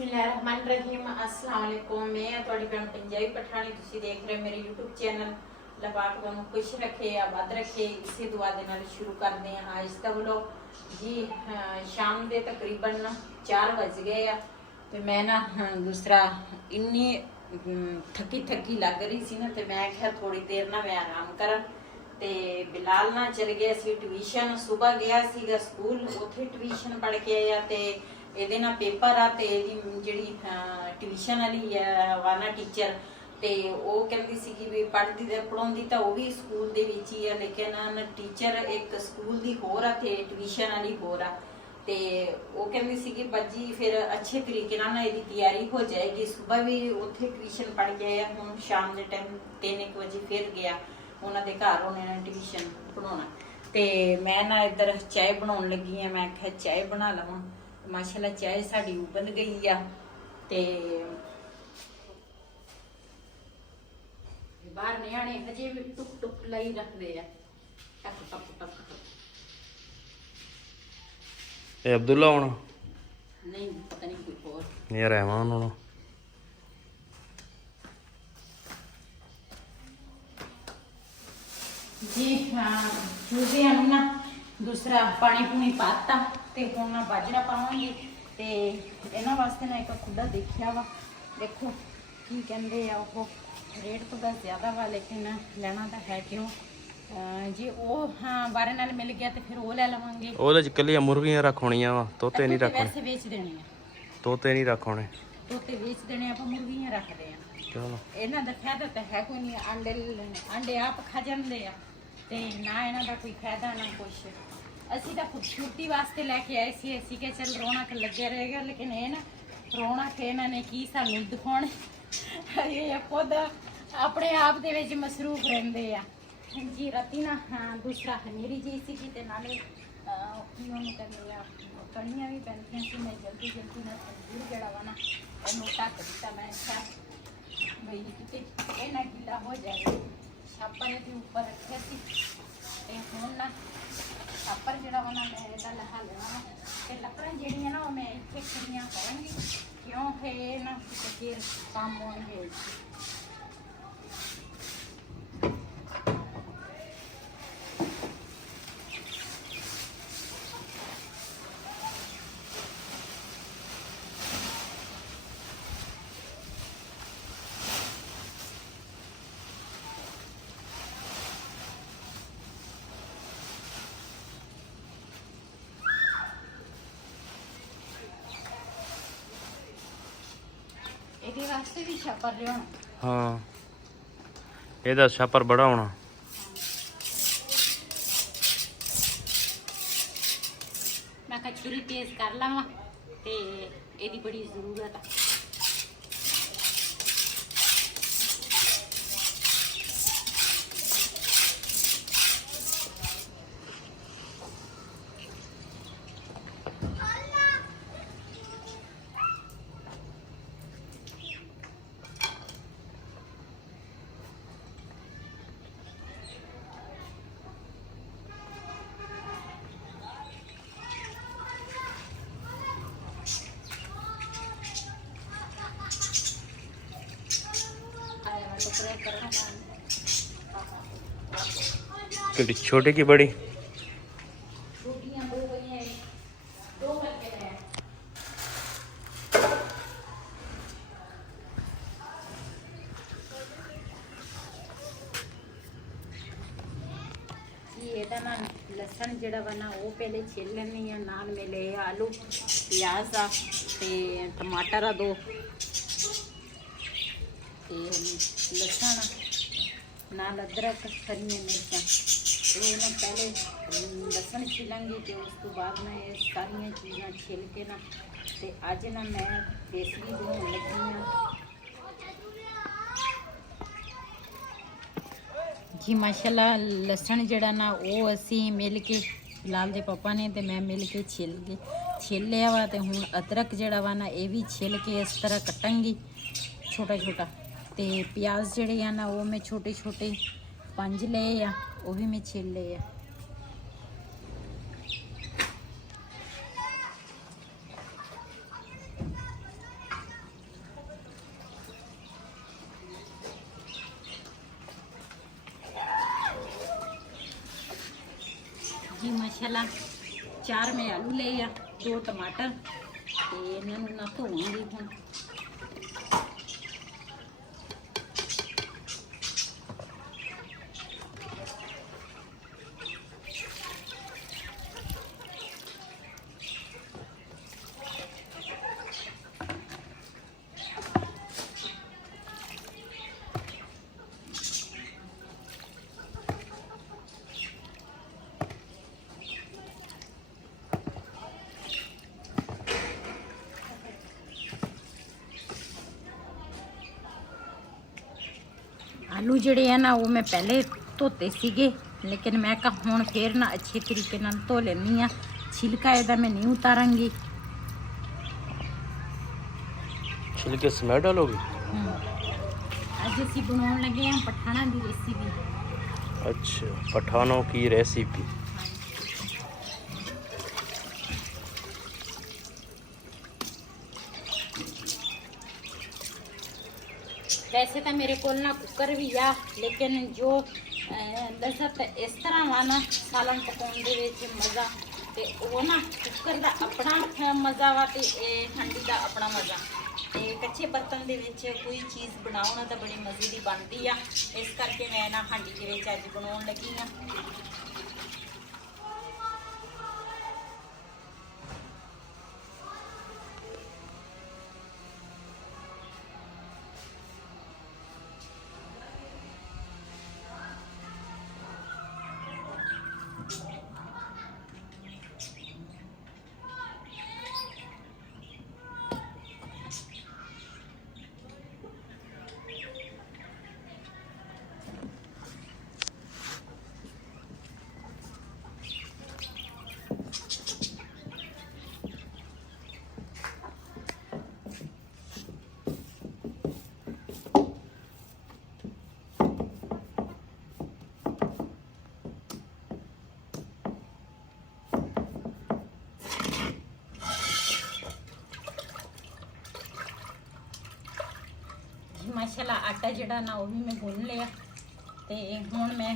बिस्मिल्लाहिर्रहमानिर्रहीम अस्सलाम वालेकुम। मैं ਤੁਹਾਡੀ ਭੈਣ ਪੰਜਾਬੀ ਪਠਾਣੀ, ਤੁਸੀਂ ਦੇਖ ਰਹੇ ਮੇਰੇ YouTube ਚੈਨਲ। ਅੱਲਾਹ ਪਾਕ ਤੁਹਾਨੂੰ ਖੁਸ਼ ਰੱਖੇ, ਆਬਾਦ ਰੱਖੇ, ਇਸੇ ਦੁਆ ਦੇ ਨਾਲ ਸ਼ੁਰੂ ਕਰਦੇ ਹਾਂ ਅੱਜ ਦਾ ਵਲੋਗ ਜੀ। ਸ਼ਾਮ ਦੇ ਤਕਰੀਬਨ 4 ਵਜ ਗਏ ਆ ਤੇ ਮੈਂ ਨਾ ਦੂਸਰਾ ਇੰਨੀ ਥੱਕੀ ਲੱਗ ਰਹੀ ਸੀ ਨਾ ਤੇ ਮੈਂ ਕਿਹਾ ਥੋੜੀ ਦੇਰ ਨਾ ਮੈਂ ਆਰਾਮ ਕਰਾਂ ਤੇ ਬਿਲਾਲ ਨਾ ਚਲ ਗਿਆ ਸੀ ਟਿਊਸ਼ਨ। ਸਵੇਰ ਗਿਆ ਸੀਗਾ ਸਕੂਲ, ਉੱਥੇ ਟਿਊਸ਼ਨ ਪੜ੍ਹ ਕੇ ਆਇਆ ਤੇ ਇਹਦੇ ਨਾਲ ਪੇਪਰ ਆ ਤੇ ਇਹਦੀ ਜਿਹੜੀ ਟਿਊਸ਼ਨ ਵਾਲੀ ਵਾ ਨਾ ਟੀਚਰ ਤੇ ਉਹ ਕਹਿੰਦੀ ਸੀਗੀ ਵੀ ਪੜ੍ਹਦੀ ਤੇ ਪੜਾਉਂਦੀ ਤਾਂ ਉਹ ਵੀ ਸਕੂਲ ਦੇ ਵਿੱਚ ਹੀ ਆ, ਲੇਕਿਨ ਟੀਚਰ ਇੱਕ ਸਕੂਲ ਦੀ ਹੋਰ ਆ ਤੇ ਟਿਊਸ਼ਨ ਵਾਲੀ ਹੋਰ ਆ। ਤੇ ਉਹ ਕਹਿੰਦੀ ਸੀਗੀ ਬੱਜੀ ਫਿਰ ਅੱਛੇ ਤਰੀਕੇ ਨਾਲ ਨਾ ਇਹਦੀ ਤਿਆਰੀ ਹੋ ਜਾਏਗੀ। ਸਵੇਰ ਵੀ ਉੱਥੇ ਟਿਊਸ਼ਨ ਪੜ੍ਹ ਕੇ ਆਇਆ, ਹੁਣ ਸ਼ਾਮ ਦੇ ਟਾਈਮ 3 ਵਜੇ ਫਿਰ ਗਿਆ ਉਹਨਾਂ ਦੇ ਘਰ, ਉਹਨਾਂ ਨੇ ਟਿਊਸ਼ਨ ਪੜਾਉਣਾ। ਤੇ ਮੈਂ ਨਾ ਇੱਧਰ ਚਾਹ ਬਣਾਉਣ ਲੱਗੀ ਆ, ਮੈਂ ਕਿਹਾ ਚਾਹ ਬਣਾ ਲਵਾਂ। ਮਾਸ਼ਾਅੱਲਾ ਚਾਹ ਸਾਡੀ ਉਬਲ ਗਈ ਆ ਤੇ ਬਾਹਰ ਨਿਆਣੇ ਹਜੇ ਵੀ ਟੁਕ ਲਈ ਰੱਖਦੇ ਆ, ਟਕ। ਇਹ ਅਬਦੁੱਲਾ ਹੋਣਾ ਨਹੀਂ ਪਤਾ ਨਹੀਂ ਕੋਈ ਹੋਰ ਨਹੀਂ ਰਹਿਮਾਨ ਹੋਣਾ। ਜੀ ਹਾਂ ਚੂਜ਼ੇ ਨੂੰ ਨਾ ਦੂਸਰਾ ਪਾਣੀ ਪੂਣੀ ਪਾਤਾ ਤੇ ਹੁਣ ਨਾ ਬਾਜਰਾ ਪਾਵਾਂਗੇ। ਤੇ ਇਹਨਾਂ ਵਾਸਤੇ ਨਾ ਇੱਕ ਖੁੱਡਾ ਦੇਖਿਆ ਵਾ, ਦੇਖੋ ਕੀ ਕਹਿੰਦੇ ਆ ਉਹ ਰੇਟ ਤਾਂ ਜ਼ਿਆਦਾ ਵਾ ਲੇਕਿਨ ਲੈਣਾ ਤਾਂ ਹੈ ਕਿਉਂ ਜੀ। ਉਹ ਹਾਂ ਬਾਰੇ ਨਾਲ ਮਿਲ ਗਿਆ ਤੇ ਫਿਰ ਉਹ ਲੈ ਲਵਾਂਗੇ। ਉਹਦੇ ਚ ਕੱਲੀਆਂ ਮੁਰਗੀਆਂ ਰੱਖਣੀਆਂ ਵਾ, ਤੋਤੇ ਨਹੀਂ ਰੱਖਣੇ। ਵੈਸੇ ਵੇਚ ਦੇਣੇ ਆ, ਤੋਤੇ ਨਹੀਂ ਰੱਖਣੇ, ਤੋਤੇ ਵੇਚ ਦੇਣੇ, ਆਪਾਂ ਮੁਰਗੀਆਂ ਰੱਖਦੇ ਆ। ਚਲੋ ਇਹਨਾਂ ਦਾ ਫਾਇਦਾ ਤਾਂ ਹੈ ਕੋਈ ਨਹੀਂ, ਆਂਡੇ ਆਪ ਖਾ ਜਾਂਦੇ ਆ ਤੇ ਨਾ ਇਹਨਾਂ ਦਾ ਕੋਈ ਫਾਇਦਾ ਨਾ ਕੁਛ। ਅਸੀਂ ਤਾਂ ਖੂਬਸੂਰਤੀ ਵਾਸਤੇ ਲੈ ਕੇ ਆਏ ਸੀ, ਅਸੀਂ ਕਿ ਚੱਲ ਰੌਣਕ ਲੱਗਿਆ ਰਹੇਗਾ, ਲੇਕਿਨ ਇਹ ਨਾ ਰੌਣਕ ਇਹਨਾਂ ਨੇ ਕੀ ਸਾਨੂੰ ਦਿਖਾਉਣ, ਇਹ ਖੁਦ ਆਪਣੇ ਆਪ ਦੇ ਵਿੱਚ ਮਸਰੂਫ ਰਹਿੰਦੇ ਆ ਜੀ। ਰਾਤੀ ਨਾ ਦੂਸਰਾ ਹਨੇਰੀ ਜੀ ਸੀ ਤੇ ਨਾਲੇ ਕੀ ਉਹਨੂੰ ਕਹਿੰਦੇ ਆ ਕਣੀਆਂ ਵੀ ਪੈਂਦੀਆਂ ਸੀ। ਮੈਂ ਜਲਦੀ ਨਾਲ ਤੰਦੂਰ ਜਿਹੜਾ ਵਾ ਨਾ ਇਹਨੂੰ ਢੱਕ ਦਿੱਤਾ। ਮੈਂ ਕਿਹਾ ਬਈ ਕਿਤੇ ਇਹ ਨਾ ਗਿੱਲਾ ਹੋ ਜਾਏ। ਛਾਪਰ ਦੇ ਉੱਪਰ ਰੱਖਿਆ ਸੀ ਤੇ ਹੁਣ ਨਾ ਛਾਪਰ ਜਿਹੜਾ ਵਾ ਨਾ ਮੈਂ ਇਹਦਾ ਲਹਾ ਲੈਣਾ ਤੇ ਲੱਕੜਾਂ ਜਿਹੜੀਆਂ ਨਾ ਉਹ ਮੈਂ ਇੱਥੇ ਖੜੀਆਂ ਕਰਾਂਗੀ ਕਿਉਂਕਿ ਇਹ ਨਾ ਫਿਰ ਕੰਮ ਆਉਣਗੇ। ਇਹਦੇ ਵਾਸਤੇ ਵੀ ਛਾਪਰ ਲਿਆਉਣਾ। ਹਾਂ ਇਹਦਾ ਛਾਪਰ ਬੜਾ ਹੋਣਾ। ਮੈਂ ਕਿਹਾ ਛੁਰੀ ਤੇਜ਼ ਕਰ ਲਵਾਂ ਤੇ ਇਹਦੀ ਬੜੀ ਜ਼ਰੂਰਤ ਆ। ਕਿਹੜੀ ਛੋਟੀ ਕੀ ਬੜੀ? ਛੋਟੀਆਂ ਦੋ ਪਈਆਂ, ਦੋ ਕਰਕੇ ਲੈ ਜੀ। ਇਹਦਾ ਨਾ ਲਸਣ ਜਿਹੜਾ ਵਾ ਨਾ ਉਹ ਪਹਿਲੇ ਛਿੱਲ ਲੈਣੀ ਆ, ਨਾਲ ਮਿਲੇ ਆਲੂ ਪਿਆਜ਼ ਆ ਤੇ ਟਮਾਟਰ ਆ 2 ਤੇ ਲਸਣ ਨਾਲ ਅਦਰਕ ਹਰੀਆਂ ਮਿਰਚਾਂ। ਇਹ ਨਾ ਪਹਿਲੇ ਲਸਣ ਛਿਲਾਂਗੀ ਤੇ ਉਸ ਤੋਂ ਬਾਅਦ ਮੈਂ ਇਹ ਸਾਰੀਆਂ ਚੀਜ਼ਾਂ ਛਿਲ ਕੇ ਨਾ ਤੇ ਅੱਜ ਨਾ ਮੈਂ ਬੇਸਣੀ ਬਣਾਉਣ ਲੱਗੀ ਹਾਂ ਜੀ। ਮਾਸ਼ਾਅੱਲਾ ਲਸਣ ਜਿਹੜਾ ਨਾ ਉਹ ਅਸੀਂ ਮਿਲ ਕੇ ਬਿਲਾਲ ਦੇ ਪਾਪਾ ਨੇ ਤੇ ਮੈਂ ਮਿਲ ਕੇ ਛਿਲ ਲਿਆ ਵਾ। ਤੇ ਹੁਣ ਅਦਰਕ ਜਿਹੜਾ ਵਾ ਨਾ ਇਹ ਵੀ ਛਿਲ ਕੇ ਇਸ ਤਰ੍ਹਾਂ ਕੱਟਾਂਗੀ ਛੋਟਾ। ਤੇ ਪਿਆਜ਼ ਜਿਹੜੇ ਆ ਨਾ ਉਹ ਮੈਂ ਛੋਟੇ 5 ਲਏ ਆ, ਉਹ ਵੀ ਮੈਂ ਛਿਲ ਲਏ ਆ। ਮਾਸ਼ਾਅੱਲਾ 4 ਮੈਂ ਆਲੂ ਲਏ ਆ, 2 ਟਮਾਟਰ ਤੇ ਇਹਨਾਂ ਨੂੰ ਨਾ ਧੋਵਾਂਗੀ ਹੁਣ। ਆਲੂ ਜਿਹੜੇ ਆ ਨਾ ਉਹ ਮੈਂ ਪਹਿਲੇ ਧੋਤੇ ਸੀਗੇ, ਲੇਕਿਨ ਮੈਂ ਕਿਹਾ ਹੁਣ ਫੇਰ ਨਾ ਅੱਛੇ ਤਰੀਕੇ ਨਾਲ ਧੋ ਲੈਂਦੀ ਆ। ਛਿਲਕਾ ਇਹਦਾ ਮੈਂ ਨਹੀਂ ਉਤਾਰਾਂਗੀ। छिलके समेत डालोगे? ਅੱਜ ਅਸੀਂ ਬਣਾਉਣ ਲੱਗੇ ਹਾਂ ਪਠਾਣਾ ਦੀ ਰੈਸਿਪੀ। अच्छा, पठानों की रेसिपी। ਵੈਸੇ ਤਾਂ ਮੇਰੇ ਕੋਲ ਨਾ ਕੁੱਕਰ ਵੀ ਆ, ਲੇਕਿਨ ਜੋ ਲਜ਼ਤ ਇਸ ਤਰ੍ਹਾਂ ਵਾ ਨਾ ਸਾਲਨ ਪਕਾਉਣ ਦੇ ਵਿੱਚ ਮਜ਼ਾ, ਤੇ ਉਹ ਨਾ ਕੁੱਕਰ ਦਾ ਆਪਣਾ ਮਜ਼ਾ ਵਾ ਤੇ ਇਹ ਹਾਂਡੀ ਦਾ ਆਪਣਾ ਮਜ਼ਾ। ਤੇ ਕੱਚੇ ਬਰਤਨ ਦੇ ਵਿੱਚ ਕੋਈ ਚੀਜ਼ ਬਣਾਉਣਾ ਤਾਂ ਬੜੀ ਮਜ਼ੇ ਦੀ ਬਣਦੀ ਆ, ਇਸ ਕਰਕੇ ਮੈਂ ਨਾ ਹਾਂਡੀ ਦੇ ਵਿੱਚ ਅੱਜ ਬਣਾਉਣ ਲੱਗੀ ਆ। ਮਾਸ਼ਾਅੱਲਾ ਆਟਾ ਜਿਹੜਾ ਨਾ ਉਹ ਵੀ ਮੈਂ ਗੁੰਨ ਲਿਆ, ਤੇ ਹੁਣ ਮੈਂ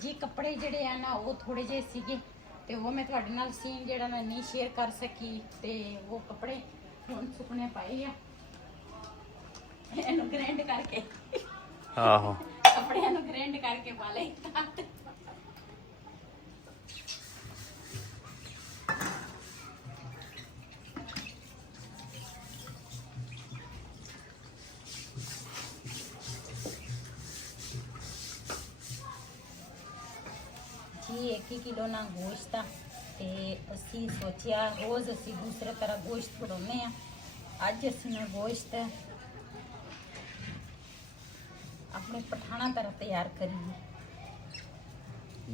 ਜੀ ਕੱਪੜੇ ਜਿਹੜੇ ਆ ਨਾ ਉਹ ਥੋੜੇ ਜਿਹੇ ਸੀਗੇ, ਤੇ ਉਹ ਮੈਂ ਤੁਹਾਡੇ ਨਾਲ ਸੀਨ ਜਿਹੜਾ ਮੈਂ ਨਹੀਂ ਸ਼ੇਅਰ ਕਰ ਸਕੀ, ਤੇ ਉਹ ਕੱਪੜੇ ਹੁਣ ਸੁੱਕਣੇ ਪਏ ਆ। ਇਹਨੂੰ ਗ੍ਰੈਂਡ ਕਰਕੇ ਆਹੋ, ਕੱਪੜਿਆਂ ਨੂੰ ਗ੍ਰੈਂਡ ਕਰਕੇ ਪਾ ਲਈ। ਜੀ 1 ਕਿਲੋ ਨਾ ਗੋਸ਼ਤ ਆ, ਤੇ ਅਸੀਂ ਸੋਚਿਆ ਰੋਜ਼ ਅਸੀਂ ਦੂਸਰੇ ਤਰ੍ਹਾਂ ਗੋਸ਼ਤ ਬਣਾਉਂਦੇ ਆ, ਅੱਜ ਅਸੀਂ ਨਾ ਗੋਸ਼ਤ अपने पठाना तरह तैयार करिए,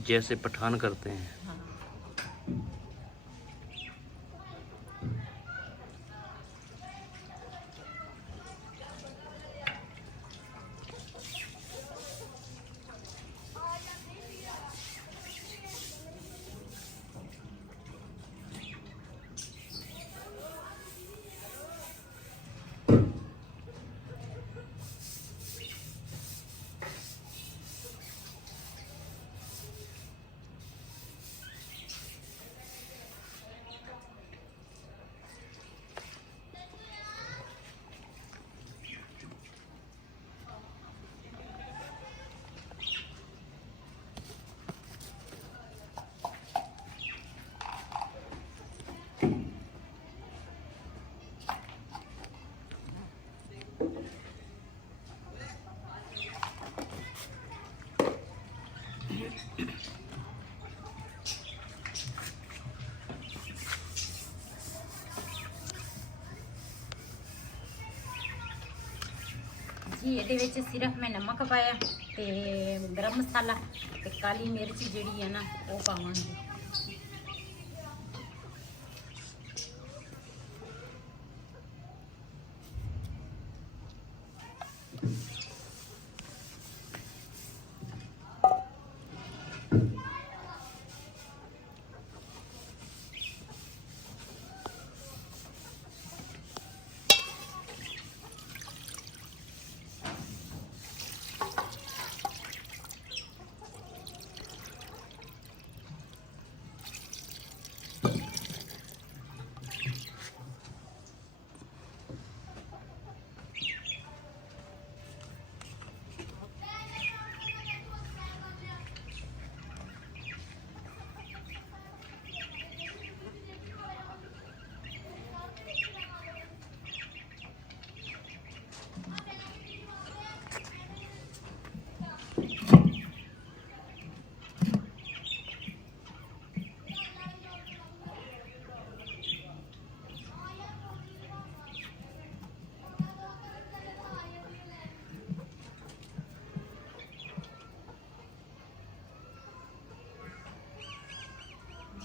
जैसे पठान करते हैं। हाँ। जी ये सिर्फ मैं नमक पाया ते गरम मसाला ते काली मिर्च जी है ना वो पावांगी।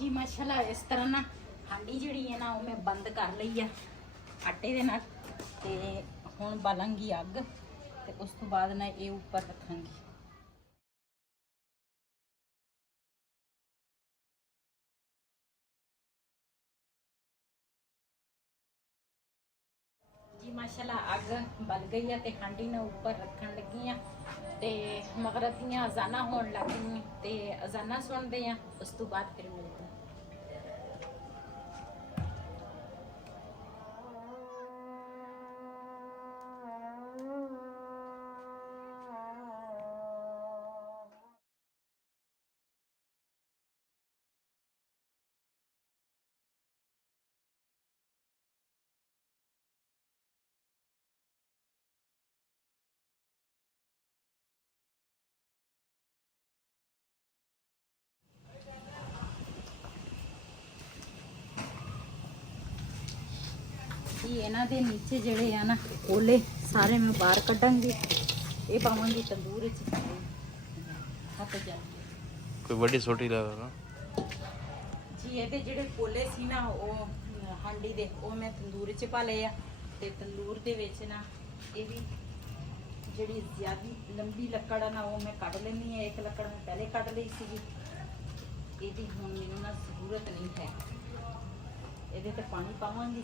ਜੀ ਮਾਸ਼ਾਅੱਲਾ ਇਸ ਤਰ੍ਹਾਂ ਨਾ ਹਾਂਡੀ ਜਿਹੜੀ ਹੈ ਨਾ ਉਹ ਮੈਂ ਬੰਦ ਕਰ ਲਈ ਆ ਆਟੇ ਦੇ ਨਾਲ ਤੇ ਹੁਣ ਬਾਲਾਂਗੀ ਅੱਗ ਤੇ ਉਸ ਤੋਂ ਬਾਅਦ ਨਾ ਇਹ ਉੱਪਰ ਰੱਖਾਂਗੀ। जी माशाल्लाह अग बल गई है ते हांडी ने ऊपर रखन लगी आ ते मगरब दियां अजाना होन लग गई ते अजाना सुनते हैं उस तो बाद फिर मिलते हैं। ਇਹਨਾਂ ਦੇ ਨੀਚੇ ਜਿਹੜੇ ਆ ਨਾ ਕੋਲੇ ਸਾਰੇ ਮੈਂ ਬਾਹਰ ਕੱਢਾਂਗੀ ਇਹ ਪਾਵਾਂਗੀ ਤੰਦੂਰ ਵਿੱਚ ਹੱਥ ਜਾ ਕੋਈ ਵੱਡੀ ਛੋਟੀ ਲਾ ਨਾ ਜੀ। ਇਹਦੇ ਜਿਹੜੇ ਕੋਲੇ ਸੀ ਨਾ ਉਹ ਹਾਂਡੀ ਦੇ ਉਹ ਮੈਂ ਤੰਦੂਰ 'ਚ ਪਾ ਲਏ ਆ ਤੇ ਤੰਦੂਰ ਦੇ ਵਿੱਚ ਨਾ ਇਹ ਵੀ ਜਿਹੜੀ ਜ਼ਿਆਦਾ ਲੰਬੀ ਲੱਕੜ ਆ ਨਾ ਉਹ ਮੈਂ ਕੱਢ ਲੈਣੀ ਹੈ। ਇੱਕ ਲੱਕੜ ਮੈਂ ਪਹਿਲੇ ਕੱਢ ਲਈ ਸੀਗੀ, ਇਹਦੀ ਹੁਣ ਮੈਨੂੰ ਨਾ ਜ਼ਰੂਰਤ ਨਹੀਂ ਹੈ। ਇਹਦੇ ਤੇ ਪਾਣੀ ਪਾਵਾਂਗੀ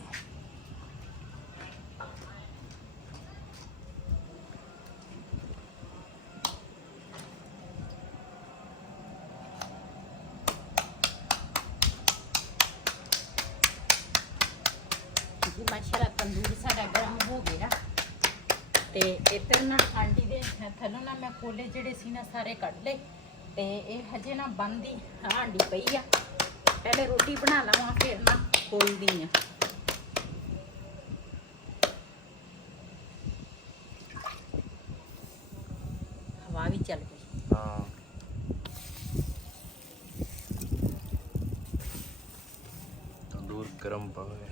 जी। माशाल्लाह तंदूर साडा गर्म हो गया ते इधर ना हांडी दे थल्लों ना मैं कोले जिहड़े सी ना सारे कढ ले ते ये हजे ना बंद ही हांडी पई आ। पहले रोटी बना लवां फिर ना खोलदी आ। हवा भी चल गई। हाँ तंदूर गरम पा गया।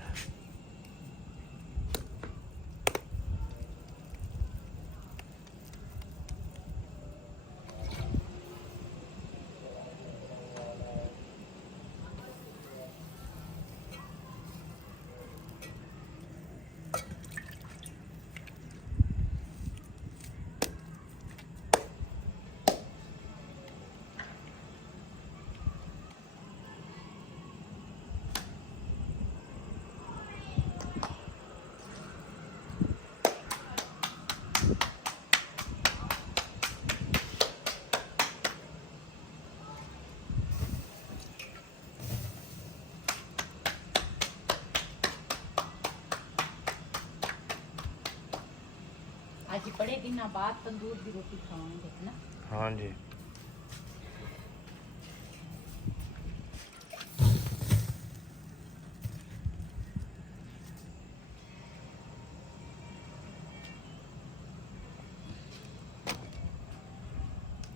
आज बड़े दिन बाद तंदूर की रोटी खावांगे ना। हाँ जी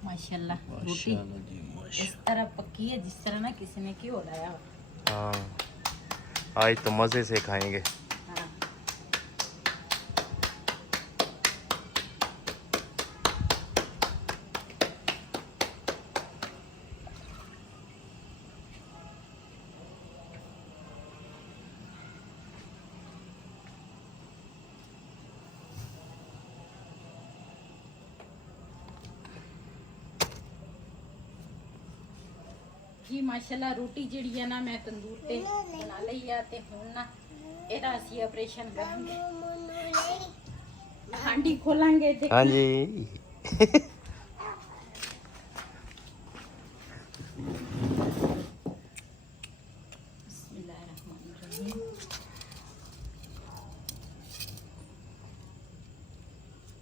माशाल्लाह रोटी इस तरह पकी है जिस तरह ना किसी ने घी लाया। हाँ आज तो मज़े से खाएंगे। हाँ। जी माशाल्लाह रोटी जिहड़ी है ना मैं तंदूर ते बना लई आ ते हुण ना ਇਹਦਾ ਅਸੀਂ ਆਪਰੇਸ਼ਨ ਕਰਾਂਗੇ। ਹਾਂਡੀ ਖੋਲਾਂਗੇ ਤੇ हाँ जी बिस्मिल्लाहिर्रहमानिर्रहीम।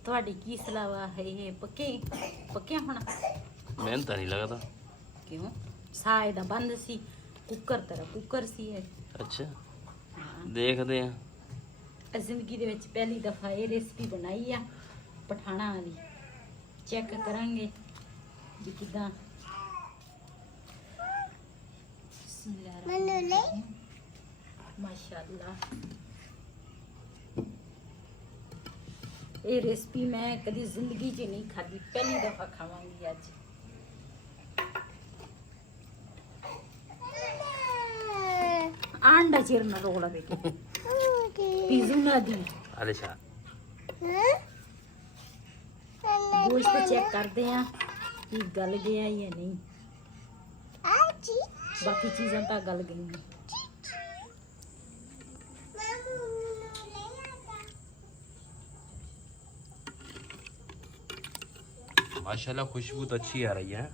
ਤੁਹਾਡੀ ਕੀ ਸਲਾਹ ਹੈ ਇਹ ਪੱਕੇ ਹੁਣ? मैंने तो नहीं लगा था। ਕਿਉਂ ਸਾਹ ਇਹਦਾ ਬੰਦ ਸੀ ਕੁੱਕਰ ਤਰ੍ਹਾਂ ਕੁੱਕਰ ਸੀ ਇਹ। अच्छा देखते हैं। ਜ਼ਿੰਦਗੀ ਦੇ ਵਿੱਚ ਪਹਿਲੀ ਦਫਾ ਇਹ ਰੈਸਪੀ ਬਣਾਈ ਆ ਪਠਾਣਾ ਵਾਲੀ। ਚੈੱਕ ਕਰਾਂਗੇ ਵੀ ਕਿਦਾਂ। ਮਾਸ਼ਾਅੱਲਾ ਇਹ ਰੈਸਪੀ ਮੈਂ ਕਦੀ ਜ਼ਿੰਦਗੀ 'ਚ ਨਹੀਂ ਖਾਧੀ, ਪਹਿਲੀ ਦਫਾ ਖਾਵਾਂਗੀ ਅੱਜ। ਠੰਡਾ ਚਿਰ ਨਾ ਰੋਲਾ ਬੇਟੇ ਪੀਜ਼ੂ ਨਾ ਦੀ अच्छा ਗੋਸ਼ਤ ਚੈੱਕ ਕਰਦੇ ਆ ਕਿ ਗਲ ਗਿਆ ਜਾਂ ਨਹੀਂ ਬਾਕੀ ਚੀਜ਼ਾਂ ਤਾਂ ਗਲ ਗਈਆਂ माशाल्लाह खुशबू तो अच्छी आ रही है।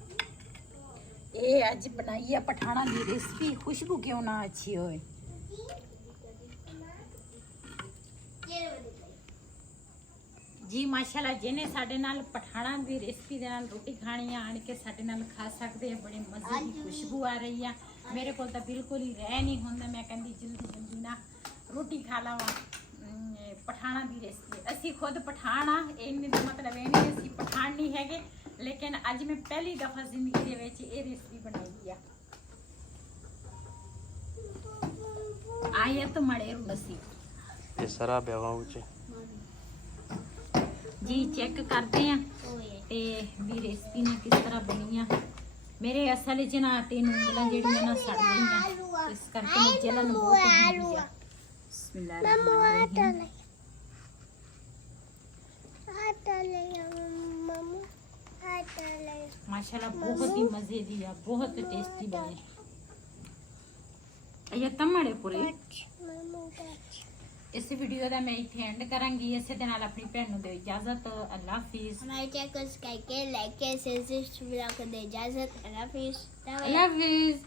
ਇਹ ਅੱਜ ਬਣਾਈ ਆ ਪਠਾਣਾ ਦੀ ਰੈਸਪੀ ਖੁਸ਼ਬੂ ਕਿਉਂ ਨਾ ਅੱਛੀ ਹੋਏ ਜੀ ਮਾਸ਼ਾਅੱਲਾ ਜਿਹਨੇ ਸਾਡੇ ਨਾਲ ਪਠਾਣਾ ਦੀ ਰੈਸਪੀ ਦੇ ਨਾਲ ਰੋਟੀ ਖਾਣੀ ਆ ਆਣ ਕੇ ਸਾਡੇ ਨਾਲ ਖਾ ਸਕਦੇ ਆ ਬੜੇ ਮਜ਼ੇ ਦੀ ਖੁਸ਼ਬੂ ਆ ਰਹੀ ਆ ਮੇਰੇ ਕੋਲ ਤਾਂ ਬਿਲਕੁਲ ਹੀ ਰਹਿ ਨਹੀਂ ਹੁੰਦਾ ਮੈਂ ਕਹਿੰਦੀ ਜਲਦੀ ਜਲਦੀ ਨਾ ਰੋਟੀ ਖਾ ਲਵਾਂ ਪਠਾਣਾ ਦੀ ਰੈਸਪੀ ਅਸੀਂ ਖੁਦ ਪਠਾਣਾ ਇਹਨੇ ਦਾ ਮਤਲਬ ਇਹ ਨਹੀਂ ਅਸੀਂ ਪਠਾਣ ਨਹੀਂ ਹੈਗੇ ਲੇਕਿਨ ਅੱਜ ਮੈਂ ਪਹਿਲੀ ਦਫਾ ਜ਼ਿੰਦਗੀ ਦੇ ਵਿੱਚ ਇਹ ਰੈਸਪੀ ਬਣਾਈ ਆ ਆਇਆ ਤਾਂ ਮੜੇ ਰੁਸੀ ये सारा बेगाऊ च ਜੀ ਚੈੱਕ ਕਰਦੇ ਆ ਤੇ ਵੀ ਰੈਸਪੀ ਨੇ ਕਿਸ ਤਰ੍ਹਾਂ ਬਣੀ ਆ ਮੇਰੇ ਅਸਲ ਵਿੱਚ ਨਾ ਤਿੰਨ ਉਂਗਲਾਂ ਜਿਹੜੀਆਂ ਨਾ ਸੜ ਗਈਆਂ ਇਸ ਕਰਕੇ ਮੈਂ ਜਲਨ ਬਹੁਤ ਹੁੰਦੀ ਆ ਬਿਸਮਿਲ੍ਲਾਹਿਰਰਹਿਮਾਨਿਰਰਹੀਮ ਮਾਸ਼ਾਅੱਲਾ ਬਹੁਤ ਹੀ ਮਜ਼ੇ ਦੀ ਆ ਬਹੁਤ ਟੇਸਟੀ ਬਣੀ ਇਹ ਤਮੜੇ ਪੂਰੇ ਇਸ ਵੀਡੀਓ ਦਾ ਮੈਂ ਇੱਥੇ ਐਂਡ ਕਰਾਂਗੀ ਇਸੇ ਦੇ ਨਾਲ ਆਪਣੀ ਭੈਣ ਨੂੰ ਦਿਓ ਇਜਾਜ਼ਤ ਅੱਲਾ ਹਾਫਿਜ਼ हमारे चैनल को सब्सक्राइब लाइक सब्सक्राइब इजाजत अल्लाह हाफिज़ ਅੱਲਾ ਹਾਫਿਜ਼